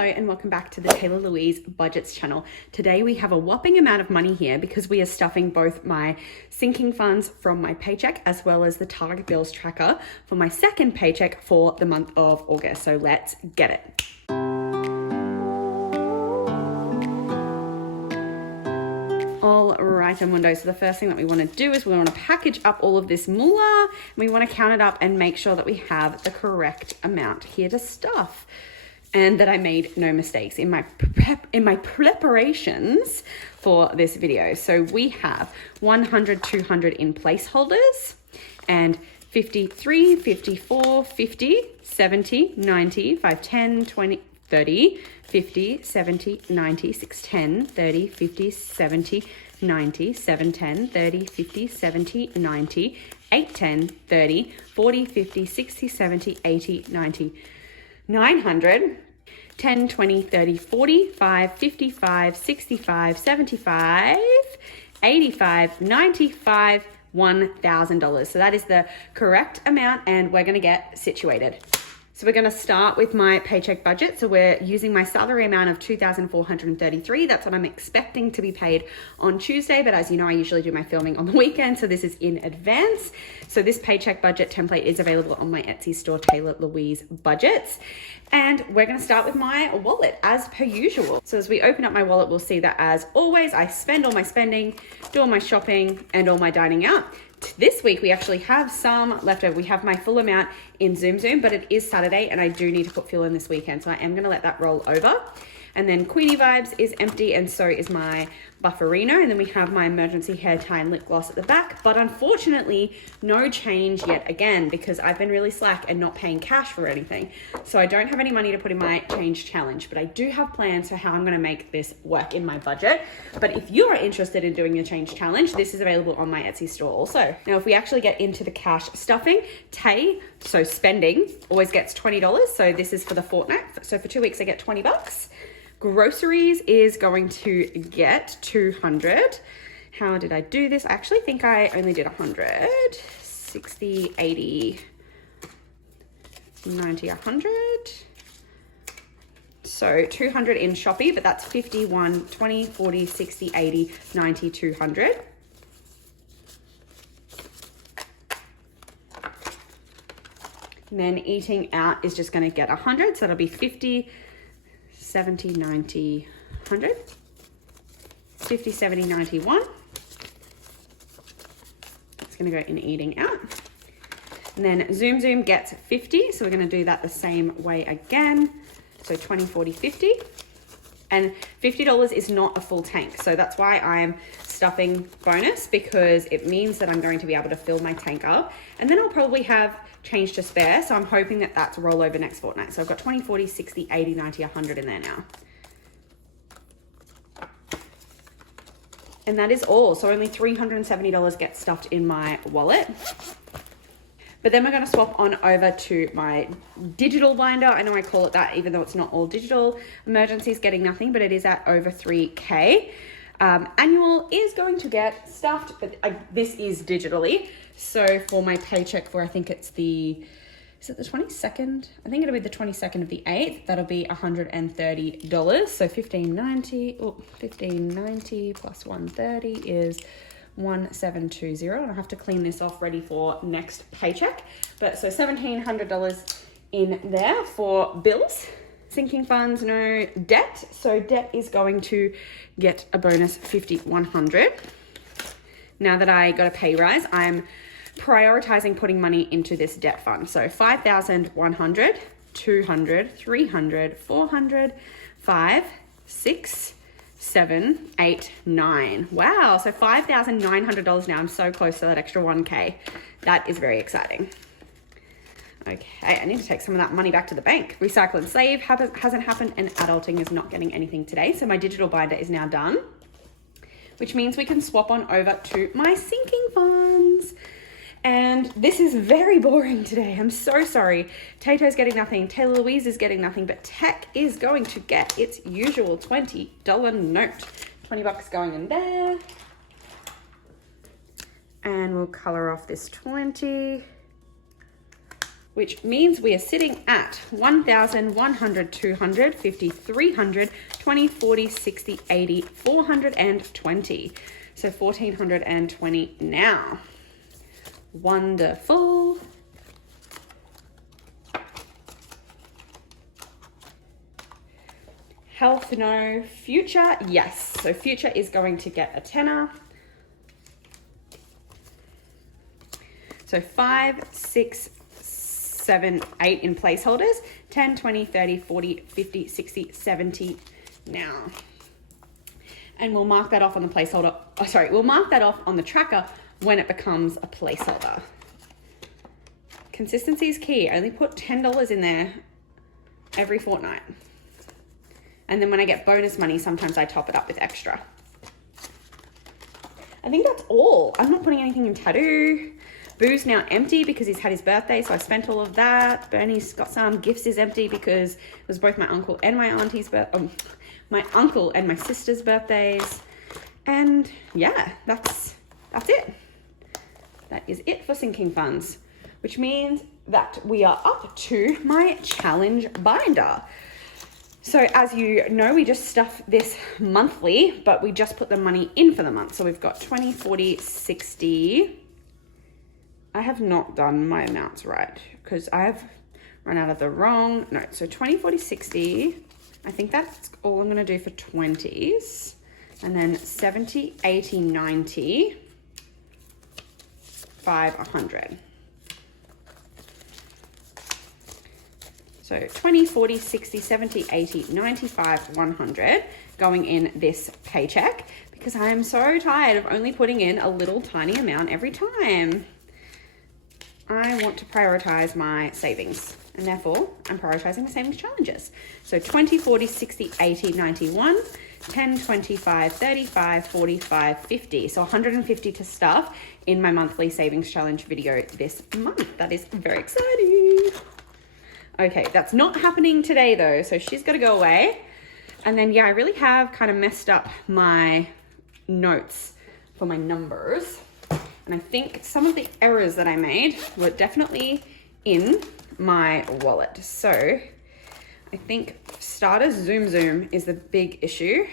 Hello and welcome back to the Taylah Louise Budgets channel. Today we have a whopping amount of money here because we are stuffing both my sinking funds from my paycheck as well as the Target bills tracker for my second paycheck for the month of August. So let's get it. All right, Amundo. So the first thing that we want to do is we want to package up all of this moolah and we want to count it up and make sure that we have the correct amount here to stuff. And that I made no mistakes in my preparations for this video. So we have 100, 200 in placeholders and 53, 54, 50, 70, 90, 5, 10, 20, 30, 50, 70, 90, 6, 10, 30, 50, 70, 90, 7, 10, 30, 50, 70, 90, 8, 10, 30, 40, 50, 60, 70, 80, 90, 900, 10, 20, 30, 45, 55, 65, 75, 85, 95, $1,000. So that is the correct amount and we're gonna get situated. So we're gonna start with my paycheck budget. So we're using my salary amount of $2,433. That's what I'm expecting to be paid on Tuesday. But as you know, I usually do my filming on the weekend. So this is in advance. So this paycheck budget template is available on my Etsy store, Taylah Louise Budgets. And we're gonna start with my wallet as per usual. So as we open up my wallet, we'll see that as always, I spend all my spending, do all my shopping and all my dining out. This week, we actually have some left over. We have my full amount in Zoom, but it is Saturday and I do need to put fuel in this weekend. So I am gonna let that roll over. And then Queenie Vibes is empty and so is my Bufferino. And then we have my emergency hair tie and lip gloss at the back. But unfortunately, no change yet again because I've been really slack and not paying cash for anything. So I don't have any money to put in my change challenge, but I do have plans for how I'm gonna make this work in my budget. But if you are interested in doing a change challenge, this is available on my Etsy store also. Now, if we actually get into the cash stuffing, Tay, so spending, always gets $20. So this is for the fortnight. So for 2 weeks, I get 20 bucks. Groceries is going to get 200. How did I do this? I actually think I only did 100, 60, 80, 90, 100. So 200 in Shopee, but that's 51, 20, 40, 60, 80, 90, 200. And then eating out is just gonna get 100, so that'll be 50, 70, 90, 100, 50, 70, 91. It's gonna go in eating out. And then Zoom gets 50. So we're gonna do that the same way again. So 20, 40, 50. And $50 is not a full tank. So that's why I'm stuffing bonus because it means that I'm going to be able to fill my tank up. And then I'll probably have change to spare. So I'm hoping that that's rollover next fortnight. So I've got 20, 40, 60, 80, 90, 100 in there now. And that is all. So only $370 gets stuffed in my wallet. But then we're going to swap on over to my digital binder. I know I call it that, even though it's not all digital. Emergency's getting nothing, but it is at over 3K. Annual is going to get stuffed, but this is digitally. So for my paycheck for, I think it's is it the 22nd? I think it'll be the 22nd of the 8th. That'll be $130. So $15.90 plus 130 is 1720. And I have to clean this off ready for next paycheck. But so $1,700 in there for bills. Sinking funds, no debt. So debt is going to get a bonus 5,100. Now that I got a pay rise, I'm prioritizing putting money into this debt fund. So 5,100, 200, 300, 400, 5, 6, 7, 8, 9. Wow, so $5,900 now. I'm so close to that extra 1K. That is very exciting. Okay, I need to take some of that money back to the bank. Recycle and save hasn't happened and adulting is not getting anything today. So my digital binder is now done, which means we can swap on over to my sinking funds. And this is very boring today. I'm so sorry. Tato's getting nothing. Taylah Louise is getting nothing, but Tech is going to get its usual $20 note. 20 bucks going in there. And we'll color off this 20. which means we are sitting at 1,000, 100, 200, 50, 300, 20, 40, 60, 80, 420. So 1,420 now. Wonderful. Health, no. Future, yes. So future is going to get a tenner. So 5, 6, 7, 8 in placeholders. 10, 20, 30, 40, 50, 60, 70 now. And we'll mark that off on the placeholder. Oh, sorry, we'll mark that off on the tracker when it becomes a placeholder. Consistency is key. I only put $10 in there every fortnight. And then when I get bonus money, sometimes I top it up with extra. I think that's all. I'm not putting anything in tattoo. Boo's now empty because he's had his birthday, so I spent all of that. Bernie's got some. Gifts is empty because it was both my uncle and my auntie's my uncle and my sister's birthdays. And yeah, that's it. That is it for sinking funds, which means that we are up to my challenge binder. So as you know, we just stuff this monthly, but we just put the money in for the month. So we've got 20, 40, 60. I have not done my amounts right because I have run out of the wrong note. So 20, 40, 60. I think that's all I'm going to do for 20s. And then 70, 80, 90, 5, 100. So 20, 40, 60, 70, 80, 95, 100 going in this paycheck because I am so tired of only putting in a little tiny amount every time. I want to prioritize my savings and therefore I'm prioritizing the savings challenges. So 20, 40, 60, 80, 91, 10, 25, 35, 45, 50. So 150 to stuff in my monthly savings challenge video this month. That is very exciting. Okay, that's not happening today though, so she's got to go away. And then, yeah, I really have kind of messed up my notes for my numbers. And I think some of the errors that I made were definitely in my wallet. So I think starters, Zoom is the big issue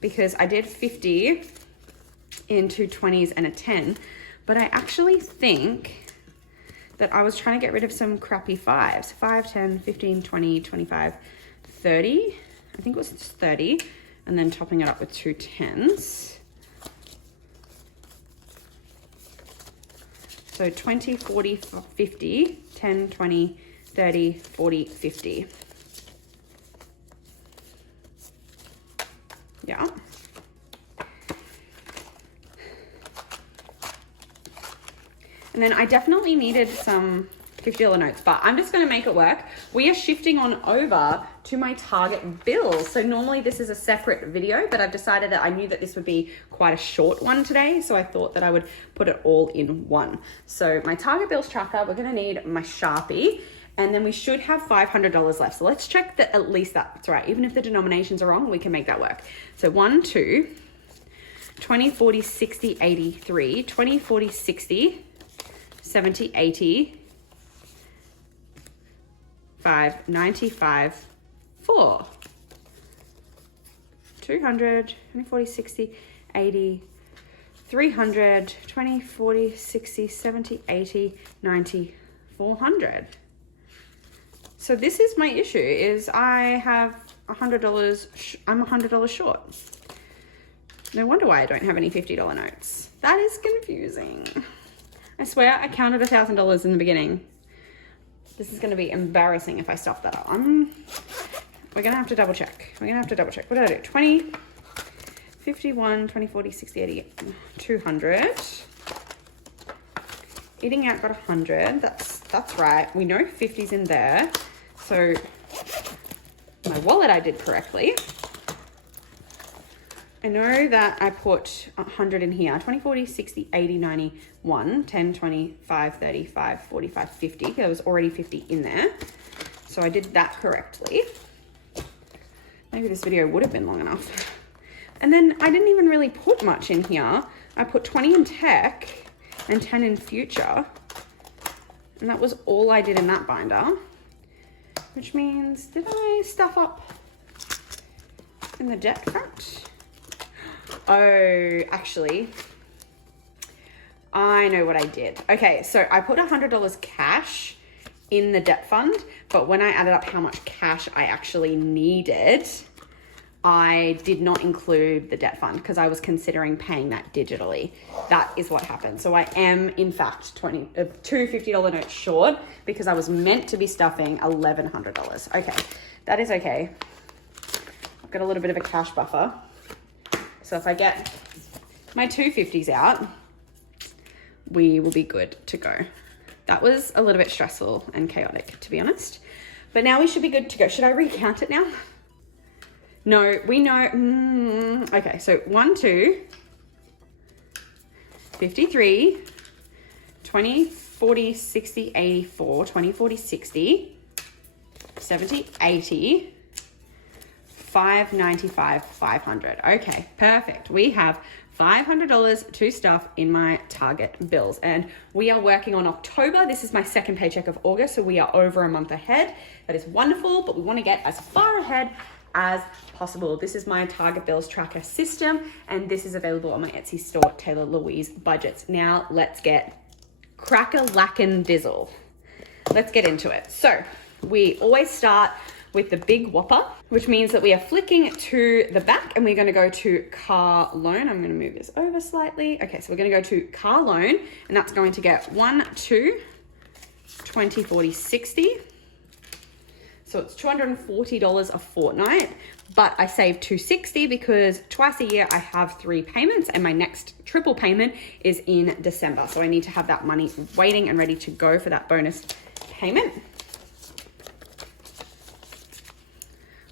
because I did 50 in 2 20s and a 10, but I actually think that I was trying to get rid of some crappy 5s. 5, 10, 15, 20, 25, 30. I think it was 30. And then topping it up with 2 10s. So 20, 40, 50, 10, 20, 30, 40, 50. Yeah. And then I definitely needed some $50 notes, but I'm just going to make it work. We are shifting on over to my Target bills. So normally this is a separate video, but I've decided that I knew that this would be quite a short one today. So I thought that I would put it all in one. So my Target bills tracker, we're going to need my Sharpie, and then we should have $500 left. So let's check that at least that's right. Even if the denominations are wrong, we can make that work. So 1, 2, 20, 40, 60, 83, 20, 40, 60, 70, 80, 5, 95, 4, 200, 20, 40, 60, 80, 300, 20, 40, 60, 70, 80, 90, 400. So this is my issue, is I have $100, I'm $100 short. No wonder why I don't have any $50 notes. That is confusing. I swear I counted $1,000 in the beginning. This is going to be embarrassing if I stuff that up. We're going to have to double check. What did I do? 20, 51, 20, 40, 60, 80, 200. Eating out got 100. That's right. We know 50's in there. So my wallet I did correctly. I know that I put 100 in here. 20, 40, 60, 80, 91, 10, 20, 5, 35, 45, 50. There was already 50 in there. So I did that correctly. Maybe this video would have been long enough. And then I didn't even really put much in here. I put 20 in tech and 10 in future. And that was all I did in that binder, which means, did I stuff up in the debt front? Oh, actually, I know what I did. Okay, so I put $100 cash in the debt fund, but when I added up how much cash I actually needed, I did not include the debt fund because I was considering paying that digitally. That is what happened. So I am, in fact, two $50 notes short because I was meant to be stuffing $1,100. Okay, that is okay. I've got a little bit of a cash buffer. So if I get my 250s out, we will be good to go. That was a little bit stressful and chaotic, to be honest. But now we should be good to go. Should I recount it now? No, we know. Okay, so 1, 2, 53, 20, 40, 60, 84, 20, 40, 60, 70, 80, 595, 500. Okay, perfect. We have $500 to stuff in my target bills, and we are working on October. This is my second paycheck of August, so we are over a month ahead. That is wonderful, but we want to get as far ahead as possible. This is my target bills tracker system, and this is available on my Etsy store, Taylah Louise Budgets. Now let's get crack-a-lackin' dizzle. Let's get into it. So we always start with the big whopper, which means that we are flicking to the back and we're going to go to car loan. I'm going to move this over slightly. Okay, so we're going to go to car loan, and that's going to get 1, 2, 20, 40, 60. So it's $240 a fortnight, but I save $260 because twice a year I have 3 payments, and my next triple payment is in December. So I need to have that money waiting and ready to go for that bonus payment.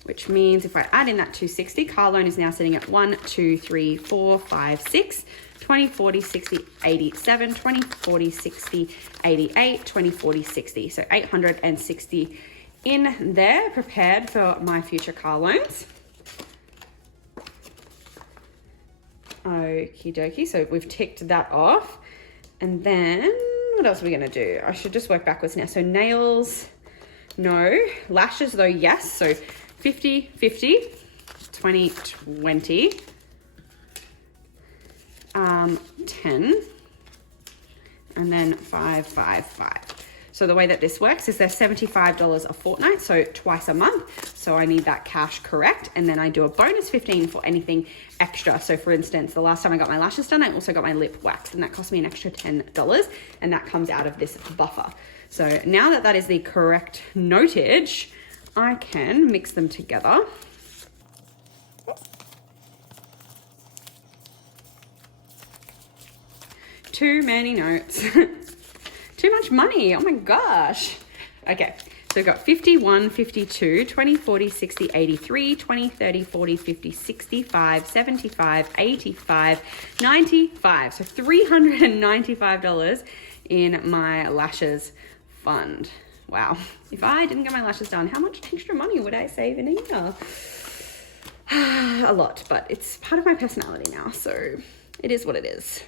Which means if I add in that $260, car loan is now sitting at 1, 2, 3, 4, 5, 6, 20, 40, 60, 87, 20, 40, 60, 88, 20, 40, 60. So 860 in there, prepared for my future car loans. Okie dokie, so we've ticked that off. And then what else are we gonna do? I should just work backwards now. So nails, no. Lashes though, yes. So 50, 50, 20, 20, 10, and then 5, 5, 5. So the way that this works is they're $75 a fortnight, so twice a month. So I need that cash correct. And then I do a bonus 15 for anything extra. So for instance, the last time I got my lashes done, I also got my lip waxed, and that cost me an extra $10, and that comes out of this buffer. So now that that is the correct notage, I can mix them together. Too many notes. Too much money. Oh my gosh. Okay, so we've got 51, 52, 20, 40, 60, 83, 20, 30, 40, 50, 65, 75, 85, 95. So $395 in my lashes fund. Wow. If I didn't get my lashes done, how much extra money would I save in a year? A lot, but it's part of my personality now, so it is what it is.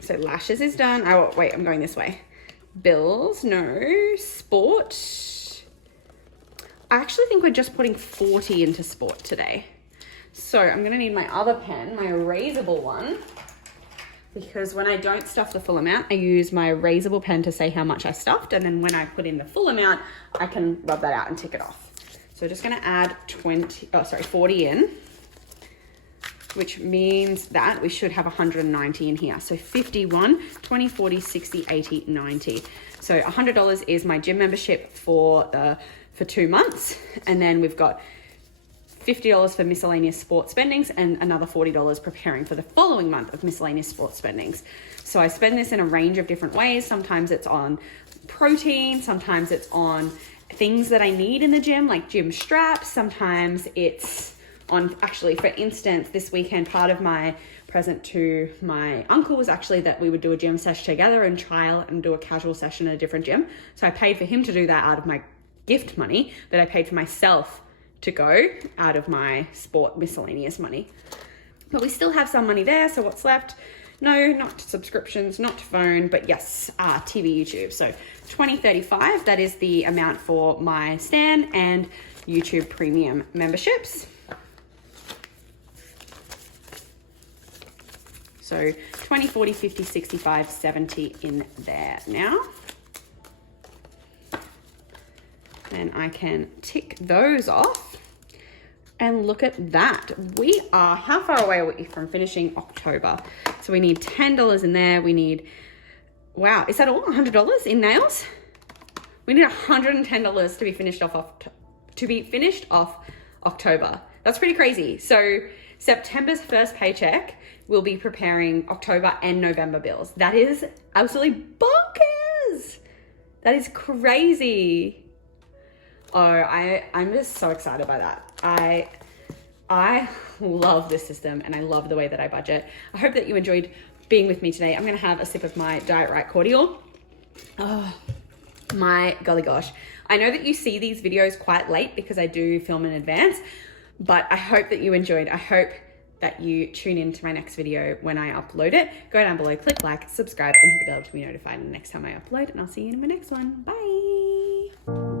So lashes is done. Oh, wait, I'm going this way. Bills, no. Sport. I actually think we're just putting 40 into sport today. So I'm gonna need my other pen, my erasable one, because when I don't stuff the full amount, I use my erasable pen to say how much I stuffed, and then when I put in the full amount, I can rub that out and tick it off. So just gonna add 40 in, which means that we should have 190 in here. So 51, 20, 40, 60, 80, 90. So $100 is my gym membership for 2 months. And then we've got $50 for miscellaneous sports spendings and another $40 preparing for the following month of miscellaneous sports spendings. So I spend this in a range of different ways. Sometimes it's on protein, sometimes it's on things that I need in the gym, like gym straps. Sometimes it's on, actually, for instance, this weekend, part of my present to my uncle was actually that we would do a gym session together and trial and do a casual session at a different gym. So I paid for him to do that out of my gift money, but I paid for myself to go out of my sport miscellaneous money. But we still have some money there, so what's left? No, not subscriptions, not phone, but yes, TV, YouTube. So $20.35, that is the amount for my Stan and YouTube Premium memberships. So 20, 40, 50, 65, 70 in there now. Then I can tick those off. And look at that. We are, how far away are we from finishing October? So we need $10 in there. We need, wow, is that all? $100 in nails? We need $110 to be finished off October. That's pretty crazy. So September's first paycheck, we'll be preparing October and November bills. That is absolutely bonkers. That is crazy. Oh, I'm just so excited by that. I love this system and I love the way that I budget. I hope that you enjoyed being with me today. I'm going to have a sip of my Diet Right cordial. Oh, my golly gosh. I know that you see these videos quite late because I do film in advance, but I hope that you enjoyed. I hope that you tune in to my next video when I upload it. Go down below, click like, subscribe, and hit the bell to be notified the next time I upload, and I'll see you in my next one. Bye.